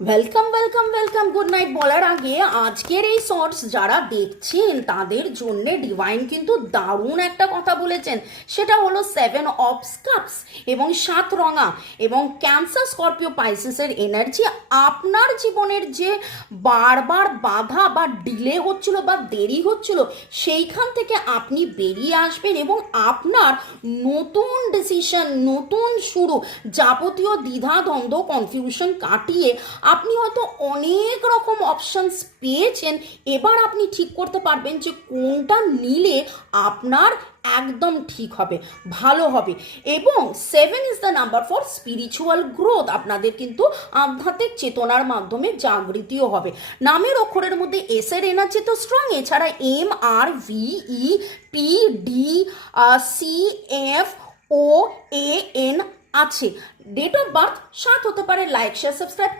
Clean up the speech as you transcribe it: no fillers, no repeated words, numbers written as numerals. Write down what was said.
Welcome welcome welcome good night বলার আগে আজকের এই শর্টস যারা দেখছেন তাদের জন্য ডিভাইন কিন্তু দারুণ একটা কথা বলেছেন। সেটা হলো 7 অফ কাপস এবং 7 রঙা এবং ক্যান্সার স্করপিও পাইসিসের এনার্জি আপনার জীবনের যে বারবার বাধা বা ডিলে হচ্ছিল বা দেরি হচ্ছিল সেইখান থেকে আপনি বেরিয়ে আসবেন এবং আপনার নতুন ডিসিশন, নতুন শুরু, যাবতীয় দ্বিধাদ্বন্দ্ব কনফিউশন কাটিয়ে আপনি হয়তো অনেক রকম অপশনস পেয়েছেন। এবার আপনি ঠিক করতে পারবেন যে কোনটা নিলে আপনার একদম ঠিক হবে, ভালো হবে। এবং 7 is the number for spiritual growth. আপনাদের কিন্তু আধ্যাত্মিক চেতনার মাধ্যমে জাগৃতিও হবে। নামের অক্ষরের মধ্যে এস এর এনার্জি তো স্ট্রং, এছাড়া MRVEPDCFOAN আছে। ডেট অফ বার্থ 7 হতে পারে। Like share subscribe